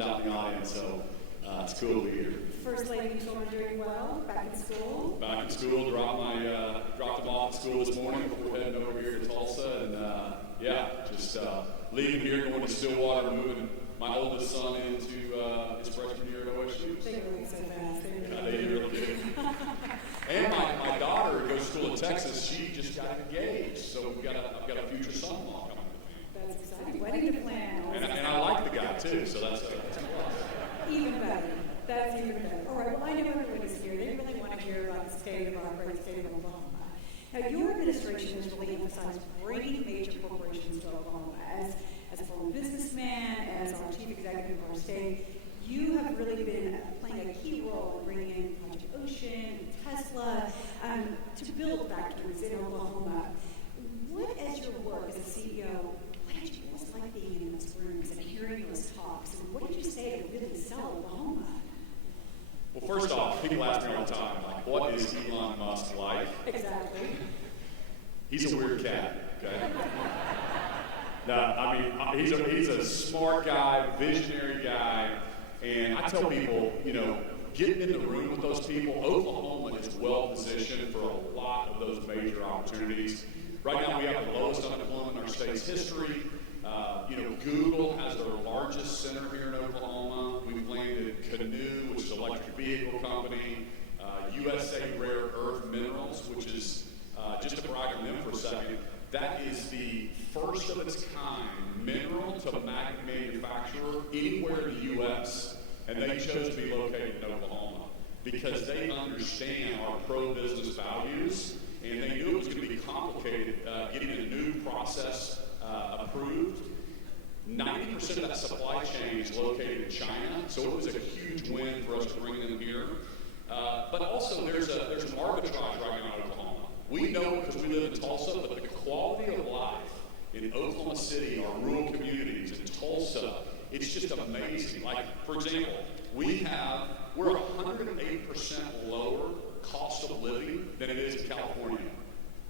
friends out in the audience, so it's cool to be here. First lady and children doing well, back in school? Back in school, dropped them off at school this morning before heading over here to Tulsa, and just leaving here, going to Stillwater, moving my oldest son into his freshman year at OSU. They were so fast. They really did. And my daughter goes to school in Texas. She just got engaged, so I've got a future son-in-law coming. That's exciting. Wedding to plan. And I like the guy too, so that's a plus. Even better. That's even better. All right, well, I know everybody's here. They really want to hear about the state of our great state of Oklahoma. Now, your administration has really emphasized bringing major corporations to Oklahoma. As a former businessman, as our chief executive of our state, you have really been playing a key role in bringing in Project Ocean, Tesla, to build factories in Oklahoma. What, as your work as a CEO, what was it like being in those rooms and hearing those talks? And what did you say to really sell Oklahoma? Well, first off, people ask me all the time, like, what is Elon Musk like? Exactly. He's a weird cat, okay? No, I mean, he's a smart guy, visionary guy, and I tell people, getting in the room with those people, Oklahoma is well positioned for a lot of those major opportunities. Right now, we have the lowest unemployment in our state's history. Google has their largest center here in Oklahoma. We've landed Canoe, which is an electric vehicle company, USA Rare Earth Minerals, which is, just to brag on them for a second, that is the first of its kind mineral to magnet manufacturer anywhere in the U.S., and they chose to be located in Oklahoma because they understand our pro-business values, and they knew it was going to be complicated getting a new process approved. 90% of that supply chain is located in China, so it was a huge win for us to bring them here. But also, there's an arbitrage right now in Oklahoma. We know because we live in Tulsa, but the quality of life in Oklahoma City, our rural communities, in Tulsa, it's just amazing. Like, for example, we're 108% lower cost of living than it is in California.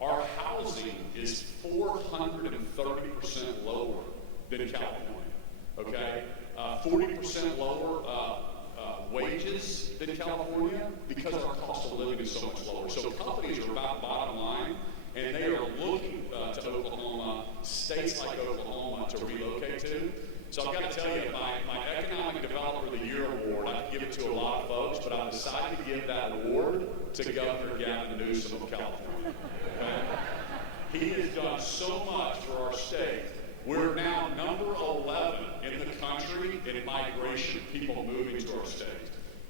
Our housing is 430% lower than California, okay? 40% lower wages than California because our cost of living is so much lower. So companies are about bottom line, and they are looking to Oklahoma, states like Oklahoma, to relocate to. So I've got to tell you, my Economic Developer of the Year award, I could give it to a lot of folks, but I decided to give that award to Governor Kevin Stitt of California. Okay? He has done so much for our state. We're now number 11 in the country in migration, people moving to our state.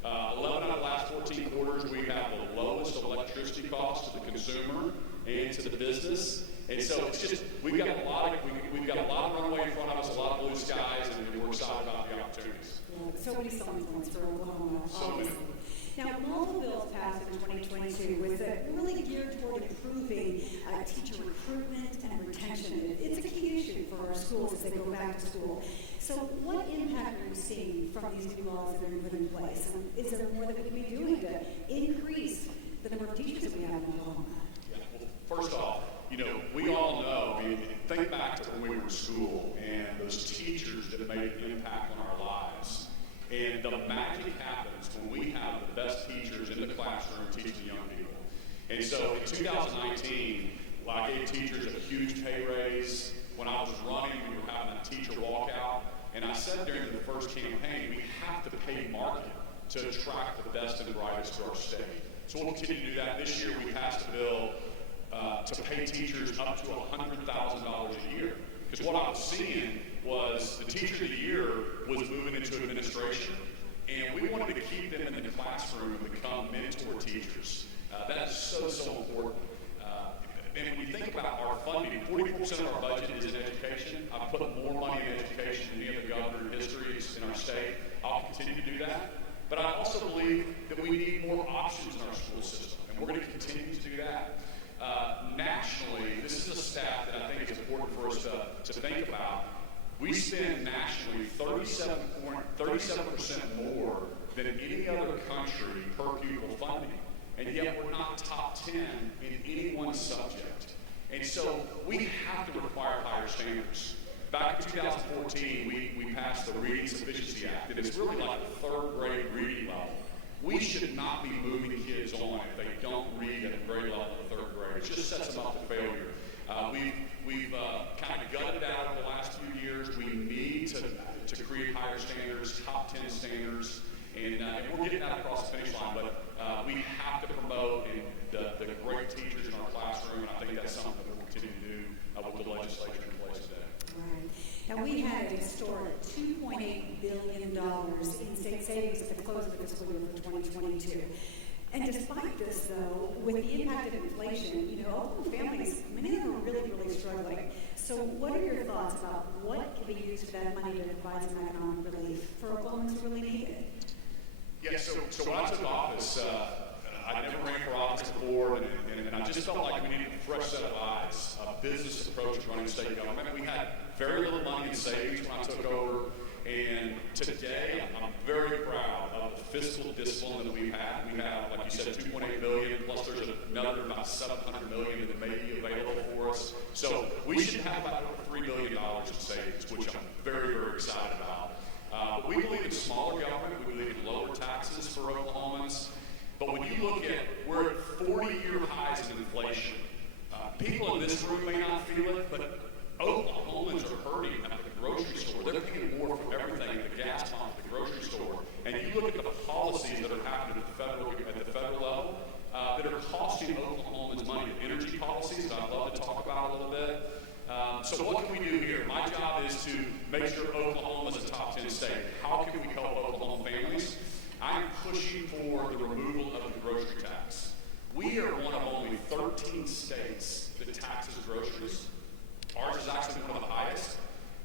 11 out of the last 14 quarters, we have the lowest electricity cost to the consumer and to the business. And so it's just, we've got a lot of runway in front of us, a lot of blue skies, and we're excited about the opportunities. Yeah, so many selling points for Oklahoma. So many. Now, multiple bills passed in 2022 was really geared toward improving teacher recruitment and retention. It's a key issue for our schools as they go back to school. So what impact are you seeing from these new laws that are put in place? Is there more that we can be doing to increase the number of teachers that we have in Oklahoma? Yeah, well, first off, we all know, think back to when we were in school and those teachers that made an impact on our lives. And the magic happens when we have the best teachers in the classroom teaching young people. And so in 2019, I gave teachers a huge pay raise. When I was running, we were having a teacher walkout. And I said during the first campaign, we have to pay market to attract the best and the brightest to our state. So we'll continue to do that. This year, we passed a bill to pay teachers up to $100,000 a year. Because what I was seeing was the teacher of the year was moving into administration, and we wanted to keep them in the classroom and become mentor teachers. That is so important. And when you think about our funding, 44% of our budget is in education. I've put more money in education than any other governor in history in our state. I'll continue to do that. But I also believe that we need more options in our school system, and we're going to continue to do that. Nationally, this is a stat that I think is important for us to think about. We spend nationally 37% more than any other country per pupil funding, and yet we're not top 10 in any one subject. And so we have to require higher standards. back in 2014, we passed the Reading Sufficiency Act, and it's really like a third grade reading level. We should not be moving kids on if they don't read at a grade level in third grade. It just sets them up to failure. We've kind of gutted that over the last few years. We need to create higher standards, top 10 standards, and we're getting that across the finish line. But we have to promote the great teachers in our classroom, and I think that's something that we'll continue to do with the legislature in place today. Right. Now, we had a historic $2.8 billion in state savings at the close of the fiscal year for 2022. And despite this, though, with the impact of inflation, Oklahoma families, many of them are really, really struggling. So what are your thoughts about what can be used for that money to provide some economic relief for Oklahomans who really need it? Yeah, so when I took office, I never ran for office before, and I just felt like we needed a fresh set of eyes, a business approach to running state government. We had very little money in savings when I took over, and today I'm very proud of the fiscal discipline that we've had. We have, like you said, $2.8 billion, plus there's another about $700 million that may be available for us. So we should have about over $3 billion in savings, which I'm very, very excited about. But we believe in smaller government. We believe in lower taxes for Oklahomans. But when you look at, we're at 40-year highs in inflation. People in this room may not feel it, but Oklahomans are hurting at the grocery store. They're paying more for everything at the gas pump, at the grocery store. And you look at the policies that are happening at the federal level that are costing Oklahomans money. Energy policies that I'd love to talk about a little bit. So what can we do here? My job is to make sure Oklahoma is a top 10 state. How can we help Oklahoma families? I'm pushing for the removal of the grocery tax. We are one of only 13 states that taxes groceries. Ours is actually one of the highest.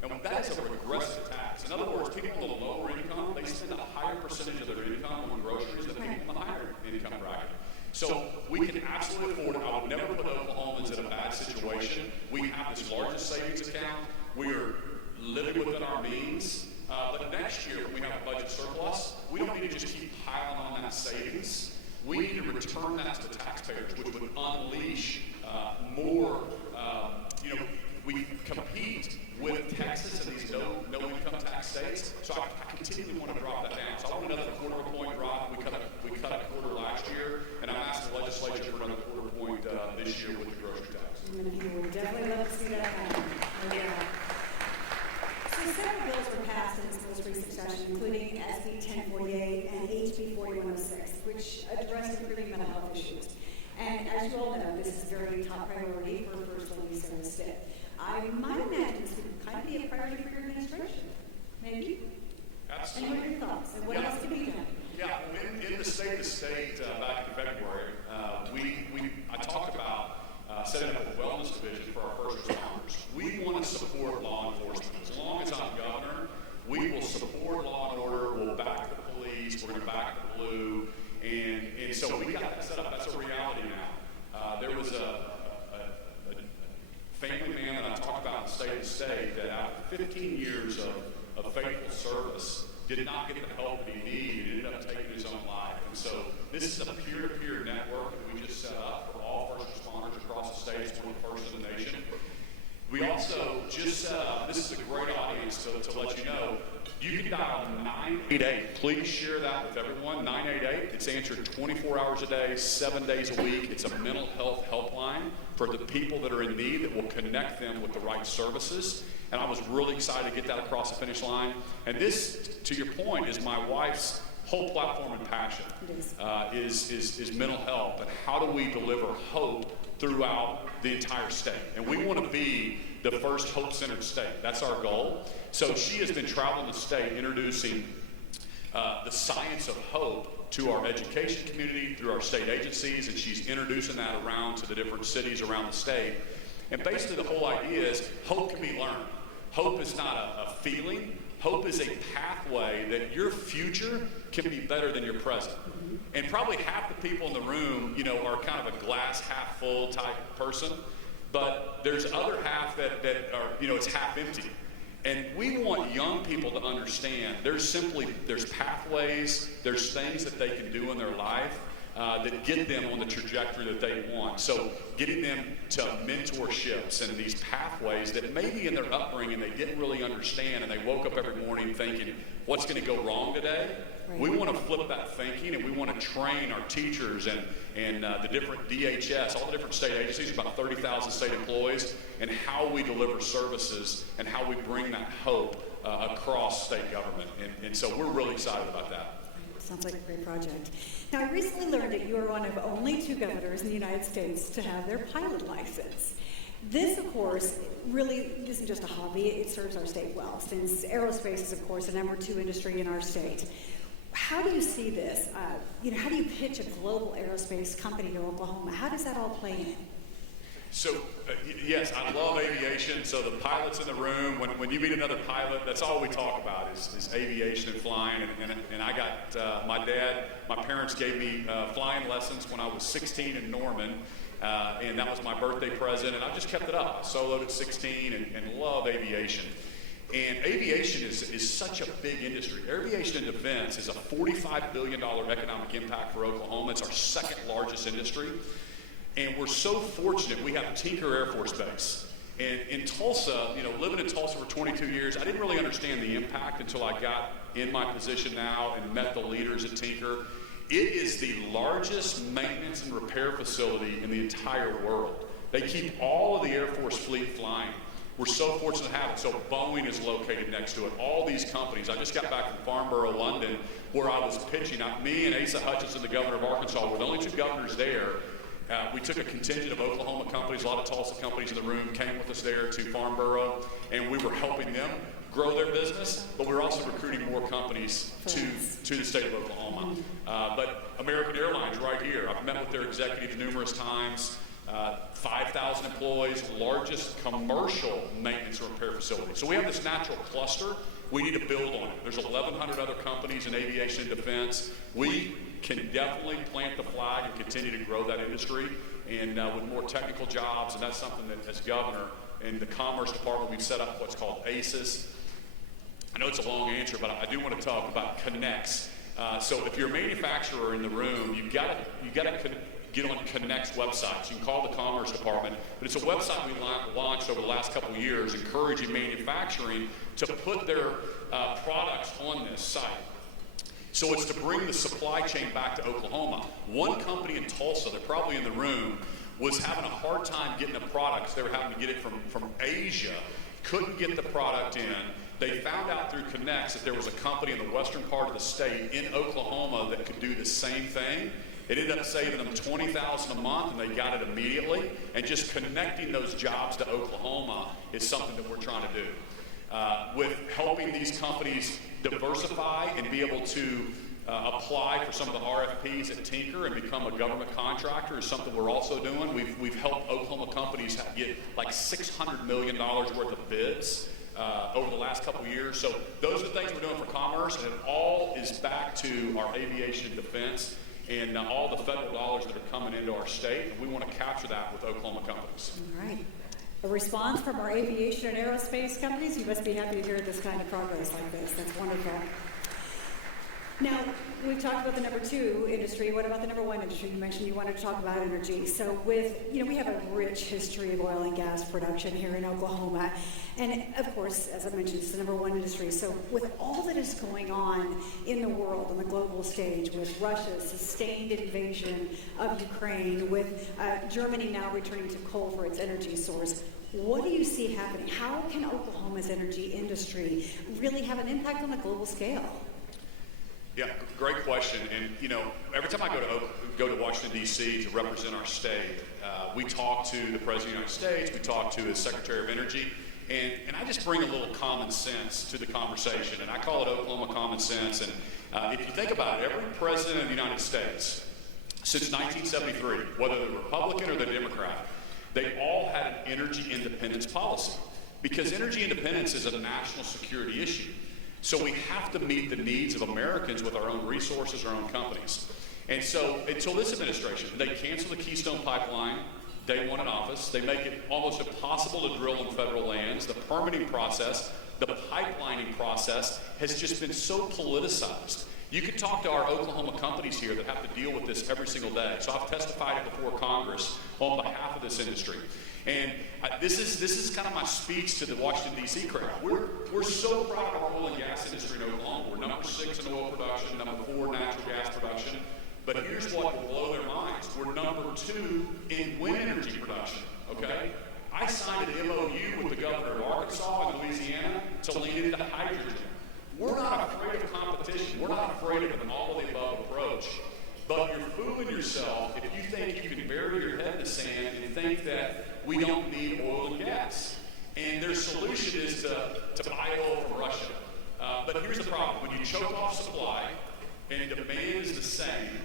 And that is a regressive tax. In other words, people with a lower income, they spend a higher percentage of their income on groceries than people in the higher income bracket. So we can absolutely afford it. I would never put Oklahomans in a bad situation. We have this largest savings account. We are living within our means. But next year, when we have a budget surplus, we don't need to just keep piling on that savings. We need to return that to the taxpayers, which would unleash more. We compete with Texas and these no-income tax states. So I continue to want to drop that down. So I want another quarter-point drop. We cut a quarter last year, and I'm asking the legislature for another quarter point this year with the grocery tax. You would definitely love to see that happen. Yeah. So several bills were passed in this most recent session, including SB 1048 and HB 4106, which address improving mental health issues. And as you all know, this is a very top priority for First Lady Sarah Stitt. I might imagine this would kind of be a priority for your administration. Maybe? Absolutely. And what are your thoughts? And what else can be done? Yeah, in the state of state back in February, I talked about setting up a wellness division for our first responders. We want to support law enforcement. As long as I'm governor, we will support law and order. We'll back the police. We're going to back the blue. And so we got that set up. That's a reality now. There was a family man that I talked about in state to state that after 15 years of faithful service did not get the help that he needed. He ended up taking his own life. And so this is a peer-to-peer network that we just set up for all first responders across the state. It's one of the first in the nation. We also just set up, this is a great audience to let you know, you can dial 988. Please share that with everyone. 988. It's answered 24 hours a day, 7 days a week. It's a mental health helpline for the people that are in need that will connect them with the right services. And I was really excited to get that across the finish line. And this, to your point, is my wife's whole platform and passion is mental health and how do we deliver hope throughout the entire state. And we want to be the first hope-centered state. That's our goal. So she has been traveling the state introducing the science of hope to our education community through our state agencies, and she's introducing that around to the different cities around the state. And basically the whole idea is hope can be learned. Hope is not a feeling. Hope is a pathway that your future can be better than your present. And probably half the people in the room, are kind of a glass half full type person, but there's other half that are, it's half empty. And we want young people to understand there's pathways, there's things that they can do in their life that get them on the trajectory that they want. So getting them to mentorships and these pathways that maybe in their upbringing they didn't really understand, and they woke up every morning thinking, what's going to go wrong today? Right. We want to flip that thinking, and we want to train our teachers and the different DHS, all the different state agencies, about 30,000 state employees, and how we deliver services and how we bring that hope across state government. And so we're really excited about that. Sounds like a great project. Now, I recently learned that you are one of only 2 governors in the United States to have their pilot license. This, of course, really isn't just a hobby. It serves our state well, since aerospace is, of course, the #2 industry in our state. How do you see this? How do you pitch a global aerospace company to Oklahoma? How does that all play in? So, yes, I love aviation. So the pilots in the room, when you meet another pilot, that's all we talk about is aviation and flying. And I got my parents gave me flying lessons when I was 16 in Norman. And that was my birthday present. And I've just kept it up. I soloed at 16 and love aviation. And aviation is such a big industry. Aviation and defense is a $45 billion economic impact for Oklahoma. It's our second largest industry. And we're so fortunate we have Tinker Air Force Base. And in Tulsa, living in Tulsa for 22 years, I didn't really understand the impact until I got in my position now and met the leaders at Tinker. It is the largest maintenance and repair facility in the entire world. They keep all of the Air Force fleet flying. We're so fortunate to have it. So Boeing is located next to it. All these companies. I just got back from Farnborough, London, where I was pitching. Me and Asa Hutchinson, the governor of Arkansas, were the only 2 governors there. We took a contingent of Oklahoma companies, a lot of Tulsa companies in the room, came with us there to Farnborough, and we were helping them grow their business, but we were also recruiting more companies to the state of Oklahoma. But American Airlines right here, I've met with their executives numerous times, 5,000 employees, largest commercial maintenance and repair facility. So we have this natural cluster. We need to build on it. There's 1,100 other companies in aviation and defense. We can definitely plant the flag and continue to grow that industry, and with more technical jobs, and that's something that as governor in the Commerce Department we've set up what's called ACES. I know it's a long answer, but I do want to talk about Connects. So if you're a manufacturer in the room, you've got to get on Connect's website. You can call the Commerce Department, but it's a website we launched over the last couple of years, encouraging manufacturing to put their products on this site. So it's to bring the supply chain back to Oklahoma. One company in Tulsa, they're probably in the room, was having a hard time getting a product. They were having to get it from Asia, couldn't get the product in. They found out through Connects that there was a company in the western part of the state in Oklahoma that could do the same thing. It ended up saving them $20,000 a month, and they got it immediately. And just connecting those jobs to Oklahoma is something that we're trying to do. With helping these companies diversify and be able to apply for some of the RFPs at Tinker and become a government contractor is something we're also doing. We've helped Oklahoma companies get like $600 million worth of bids over the last couple of years. So those are the things we're doing for commerce, and it all is back to our aviation and defense and all the federal dollars that are coming into our state, and we want to capture that with Oklahoma companies. All right. A response from our aviation and aerospace companies. You must be happy to hear this kind of progress like this. That's wonderful. Now, we've talked about the #2 industry. What about the #1 industry? You mentioned you wanted to talk about energy. So we have a rich history of oil and gas production here in Oklahoma. And of course, as I mentioned, it's the #1 industry. So with all that is going on in the world, on the global stage, with Russia's sustained invasion of Ukraine, with Germany now returning to coal for its energy source, what do you see happening? How can Oklahoma's energy industry really have an impact on a global scale? Yeah, great question. And every time I go to Washington D.C. to represent our state, we talk to the President of the United States. We talk to his Secretary of Energy, and I just bring a little common sense to the conversation, and I call it Oklahoma common sense. And if you think about it, every president of the United States since 1973, whether they're Republican or they're Democrat, they all had an energy independence policy, because energy independence is a national security issue. So we have to meet the needs of Americans with our own resources, our own companies. And so until this administration, they cancel the Keystone Pipeline day one in office. They make it almost impossible to drill on federal lands. The permitting process, the pipelining process has just been so politicized. You can talk to our Oklahoma companies here that have to deal with this every single day. So I've testified before Congress on behalf of this industry. And this is kind of my speech to the Washington, D.C. crowd. We're so proud of our oil and gas industry in Oklahoma. We're number 6 in oil production, number 4 in natural gas production. But here's what will blow their minds. We're number 2 in wind energy production, okay? I signed an MOU with the governor of Arkansas and Louisiana to lean into hydrogen. We're not afraid of competition. We're not afraid of an all-of-the-above approach. But you're fooling yourself if you think you can bury your head in the sand and think that we don't need oil and gas. And their solution is to buy oil from Russia. But here's the problem. When you choke off supply and demand is the same,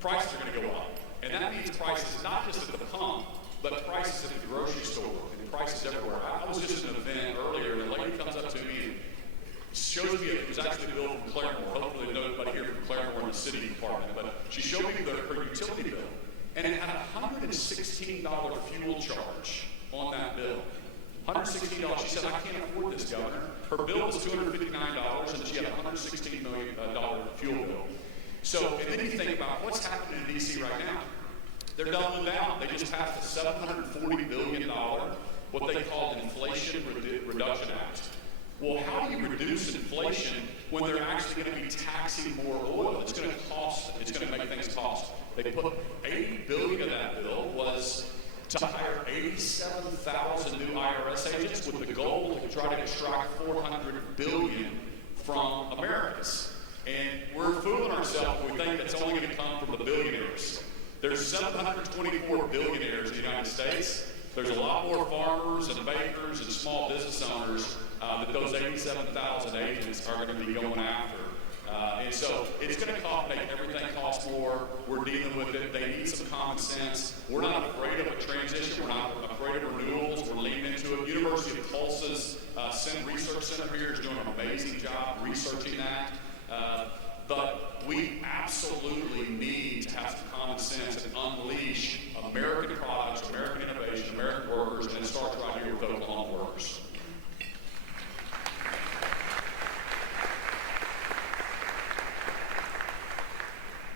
prices are going to go up. And that means prices not just at the pump, but prices at the grocery store and prices everywhere. I was just at an event earlier, and a lady comes up to me and shows me, it was actually a bill from Claremore. Hopefully nobody here from Claremore in the city department, but she showed me her utility bill, and it had a $116 fuel charge on that bill. $116. She said, I can't afford this, Governor. Her bill was $259, and she had a $116 million fuel bill. So, and then you think about what's happening in D.C. right now. They're doubling down. They just passed a $740 billion, what they call an Inflation Reduction Act. Well, how do you reduce inflation when they're actually going to be taxing more oil? It's going to cost, it's going to make things cost. They put $80 billion of that bill was to hire 87,000 new IRS agents with the goal to try to extract $400 billion from Americans. And we're fooling ourselves when we think that's only going to come from the billionaires. There's 724 billionaires in the United States. There's a lot more farmers and bakers and small business owners that those 87,000 agents are going to be going after. And so it's going to make everything cost more. We're dealing with it. They need some common sense. We're not afraid of a transition. We're not afraid of renewals. We're leaning into it. University of Tulsa's Research Center here is doing an amazing job researching that. But we absolutely need to have some common sense and unleash American products, American innovation, American workers, and it starts right here with Oklahoma workers.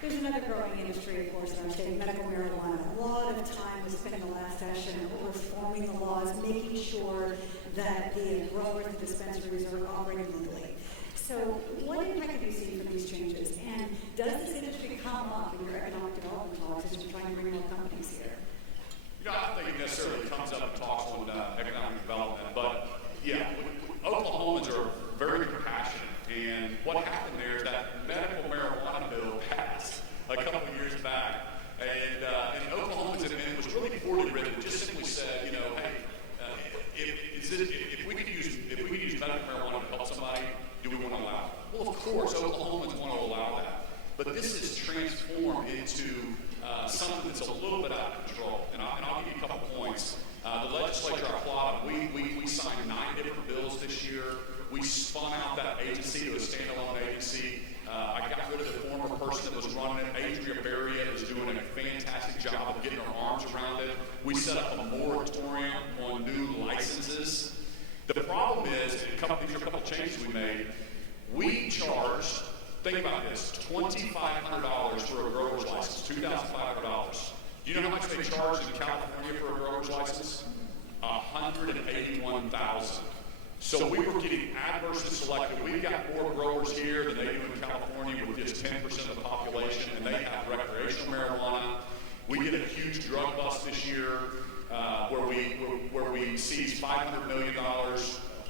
There's another growing industry, of course, in our state, medical marijuana. A lot of time was spent in the last session reforming the laws, making sure that the growers and dispensaries are operating legally. So what impact do you see from these changes? And does this industry come up in your economic development talks as you're trying to bring more companies here? You know, I don't think it necessarily comes up in talks on economic development, but yeah, Oklahomans are very compassionate. And what happened there is that medical marijuana bill passed a couple of years back. And Oklahomans, and it was really poorly written, just simply said, you know, hey, if we could use medical marijuana to help somebody, do we want to allow it? Well, of course, Oklahomans want to allow that. But this is transformed into something that's a little bit out of control. And I'll give you a couple points. The legislature applauded. We signed 9 different bills this year. We spun out that agency to a standalone agency. I got rid of the former person that was running it. Adria Berria is doing a fantastic job of getting her arms around it. We set up a moratorium on new licenses. The problem is, these are a couple of changes we made. We charged, think about this, $2,500 for a grower's license, $2,500. Do you know how much they charge in California for a grower's license? $181,000. So we were getting adversely selected. We've got more growers here than they do in California with just 10% of the population, and they have recreational marijuana. We did a huge drug bust this year where we seized $500 million.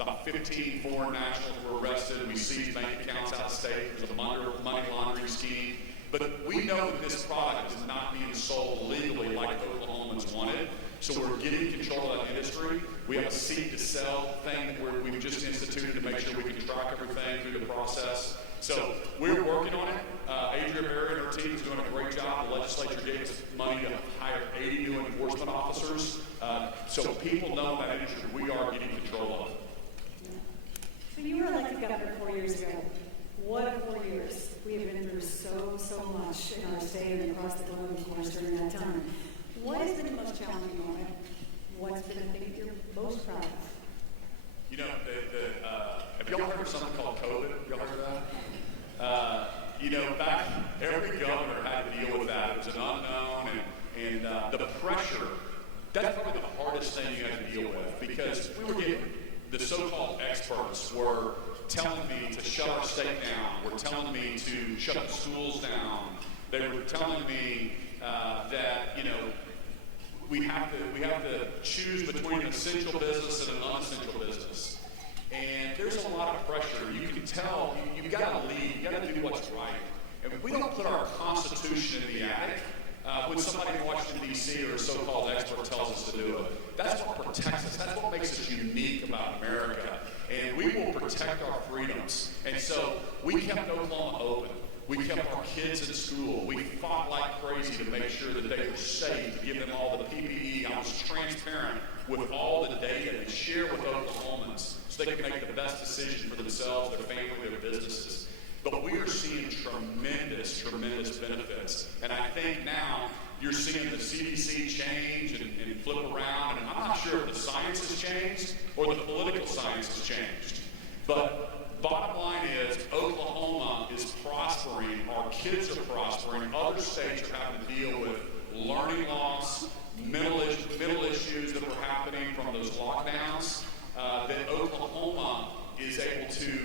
About 15 foreign nationals were arrested. We seized bank accounts out of state. It was a money laundering scheme. But we know that this product is not being sold legally like Oklahomans wanted. So we're getting control of that industry. We have a seed to sell thing that we've just instituted to make sure we can track everything through the process. So we're working on it. Adria Berry and her team is doing a great job. The legislature gave us money to hire 80 new enforcement officers. So people know that industry. We are getting control of it. So you were elected governor 4 years ago. What 4 years? We have been through so much in our state and across the globe, of course, during that time. What has been the most challenging moment? What's been the thing you're most proud of? You know, have y'all heard of something called COVID? Y'all heard of that? in fact, every governor had to deal with that. It was an unknown, and the pressure, that's probably the hardest thing you have to deal with, because we were getting, the so-called experts were telling me to shut our state down, were telling me to shut the schools down. They were telling me that, we have to choose between an essential business and an unessential business. And there's a lot of pressure. You can tell, you've got to lead, you've got to do what's right. And we don't put our Constitution in the attic when somebody in Washington, D.C. or a so-called expert tells us to do it. That's what protects us. That's what makes us unique about America. And we will protect our freedoms. And so we kept Oklahoma open. We kept our kids in school. We fought like crazy to make sure that they were safe, to give them all the PPE. I was transparent with all the data and share with Oklahomans so they could make the best decision for themselves, their family, their businesses. But we are seeing tremendous, tremendous benefits. And I think now you're seeing the CDC change and flip around. And I'm not sure if the science has changed or the political science has changed. But bottom line is, Oklahoma is prospering. Our kids are prospering. Other states are having to deal with learning loss, mental issues that were happening from those lockdowns. That Oklahoma is able to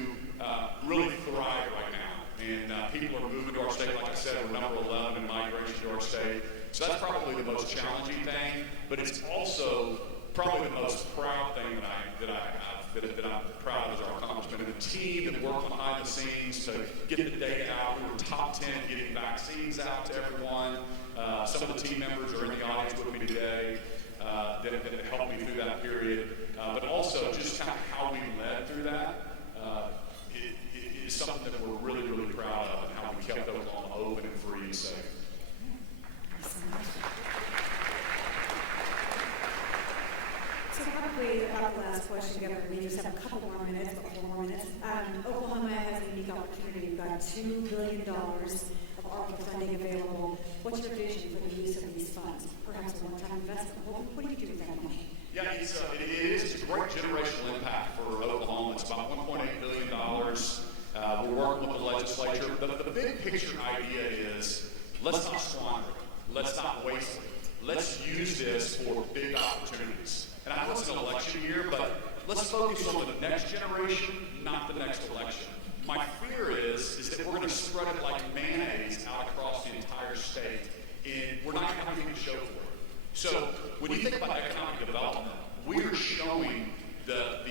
really thrive right now. And people are moving to our state. Like I said, we're number 11 in migration to our state. So that's probably the most challenging thing. But it's also probably the most proud thing that I'm proud of as our accomplishment. And the team that worked behind the scenes to get the data out. We were top 10 getting vaccines out to everyone. Some of the team members are in the audience with me today that helped me through that period. But also just kind of how we led through that is something that we're really, really proud of, and how we kept Oklahoma open and free and safe. So probably about the last question, Governor, we just have a couple more minutes, about 4 more minutes. Oklahoma has a unique opportunity. We've got $2 billion of ARPA funding available. What's your vision for the use of these funds? Perhaps a one-time investment. What do you do with that money? Yeah, it is a great generational impact for Oklahoma. It's about $1.8 billion. We're working with the legislature. The big picture idea is, let's not squander it. Let's not waste it. Let's use this for big opportunities. And I know it's an election year, but let's focus on the next generation, not the next election. My fear is that we're going to spread it like mayonnaise out across the entire state, and we're not going to have anything to show for it. So when you think about economic development, we're showing the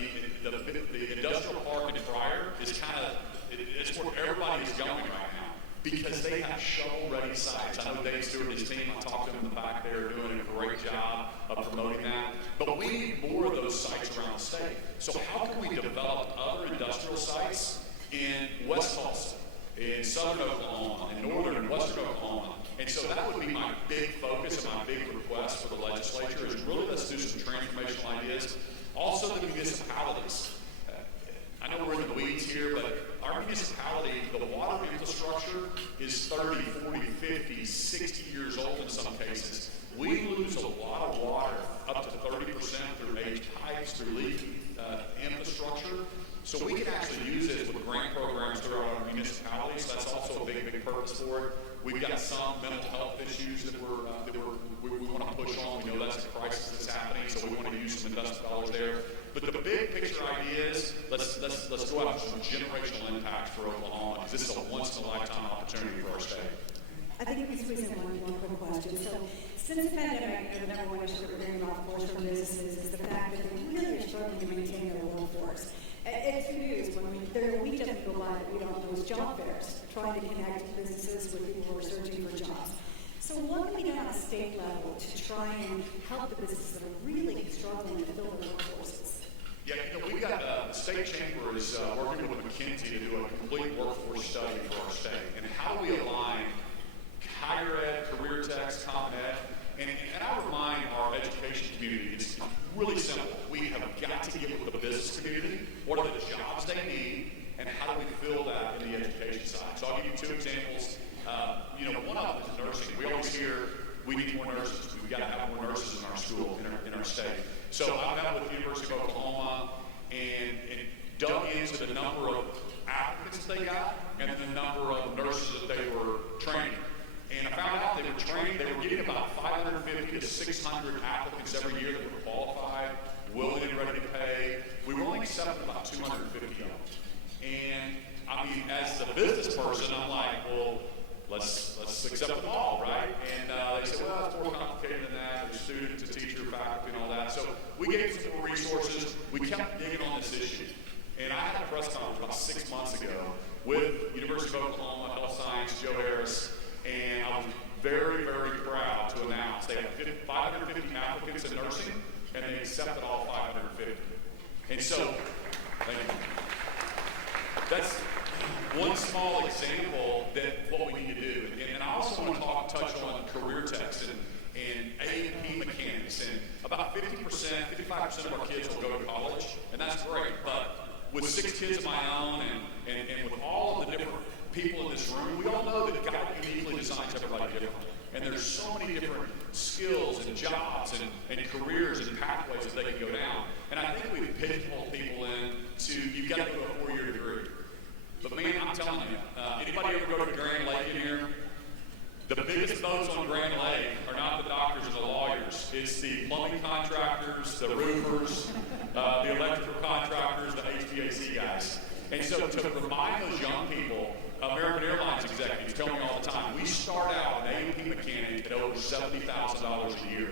industrial park in Pryor is kind of, it's where everybody is going right now, because they have shovel-ready sites. I know Dave Stewart and his team, I talked to them in the back there, doing a great job of promoting that. But we need more of those sites around the state. So how can we develop other industrial sites in West Tulsa, in southern Oklahoma, in northern and western Oklahoma? And so that would be my big focus and my big request for the legislature is really let's do some transformational ideas. Also the municipalities. I know we're in the weeds here, but our municipality, the water infrastructure is 30, 40, 50, 60 years old in some cases. We lose a lot of water, up to 30% through aged pipes, through leaky infrastructure. So we can actually use it with grant programs throughout our municipalities. So that's also a big, big purpose for it. We've got some mental health issues that we want to push on. We know that's a crisis that's happening, so we want to use some investment dollars there. But the big picture idea is let's go out some generational impact for Oklahoma, because this is a once-in-a-lifetime opportunity for our state. I think we squeeze in one quick question. So since the pandemic, the number one issue that we're hearing about, of course, from businesses is the fact that they really are struggling to maintain their workforce. It's good news when there are weeks that go by that we don't lose job fairs, trying to connect businesses with people who are searching for jobs. So what can we do on a state level to try and help the businesses that are really struggling to fill their workforces? Yeah, we got the state chamber is working with McKinsey to do a complete workforce study for our state. And how do we align higher ed, career techs, common ed? And I remind our education community, it's really simple. We have got to get with the business community. What are the jobs they need, and how do we fill that in the education side? So I'll give you 2 examples. One of them is nursing. We always hear we need more nurses. We've got to have more nurses in our school, in our state. So I met with the University of Oklahoma and dug into the number of applicants they got and the number of nurses that 600 applicants every year that were qualified, willing and ready to pay. We were only accepting about 250 of them. And I mean, as a business person, I'm like, well, let's accept them all, right? And they said, well, it's more complicated than that. There's students, a teacher, faculty, and all that. So we gave them some more resources. We kept digging on this issue. And I had a press conference about 6 months ago with University of Oklahoma Health Science, Joe Harris, and I was very, very proud to announce they had 550 applicants in nursing, and they accepted all 550. And so, thank you. That's one small example that what we need to do. And I also want to touch on career techs and A&P mechanics. And about 50%, 55% of our kids will go to college, and that's great. But with 6 kids of my own and with all of the different people in this room, we all know that God uniquely designs everybody different. And there's so many different skills and jobs and careers and pathways that they can go down. And I think we've pigeonholed people in to, you've got to go to a 4-year degree. But man, I'm telling you, anybody ever go to Grand Lake in here? The biggest boats on Grand Lake are not the doctors or the lawyers. It's the plumbing contractors, the roofers, the electrical contractors, the HVAC guys. And so to remind those young people, American Airlines executives tell me all the time, we start out an A&P mechanic at over $70,000 a year.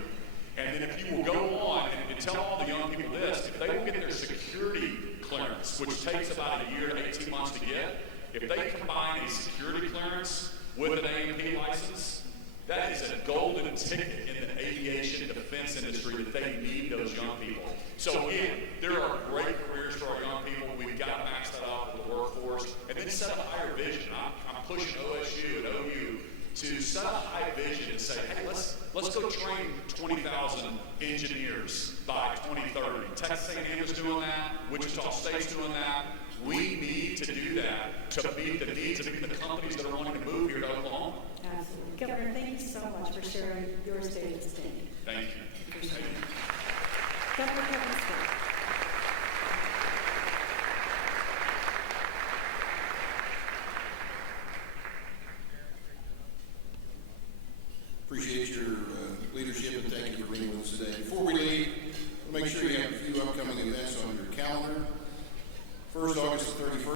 And then if you will go on and tell all the young people this, if they will get their security clearance, which takes about a year to 18 months to get, if they combine a security clearance with an A&P license, that is a golden ticket in the aviation defense industry that they need those young people. So again, there are great careers for our young people. We've got to max that out with the workforce and then set a higher vision. I'm pushing OSU and OU to set a high vision and say, hey, let's go train 20,000 engineers by 2030. Texas A&M is doing that. Wichita State's doing that. We need to do that to meet the needs of the companies that are wanting to move here to Oklahoma. Absolutely. Governor, thank you so much for sharing your state of the state. Thank you. Thank you. Governor Kevin Stitt. Appreciate your leadership and thank you for being with us today. Before we leave, make sure you have a few upcoming events on your calendar. First, August 31st.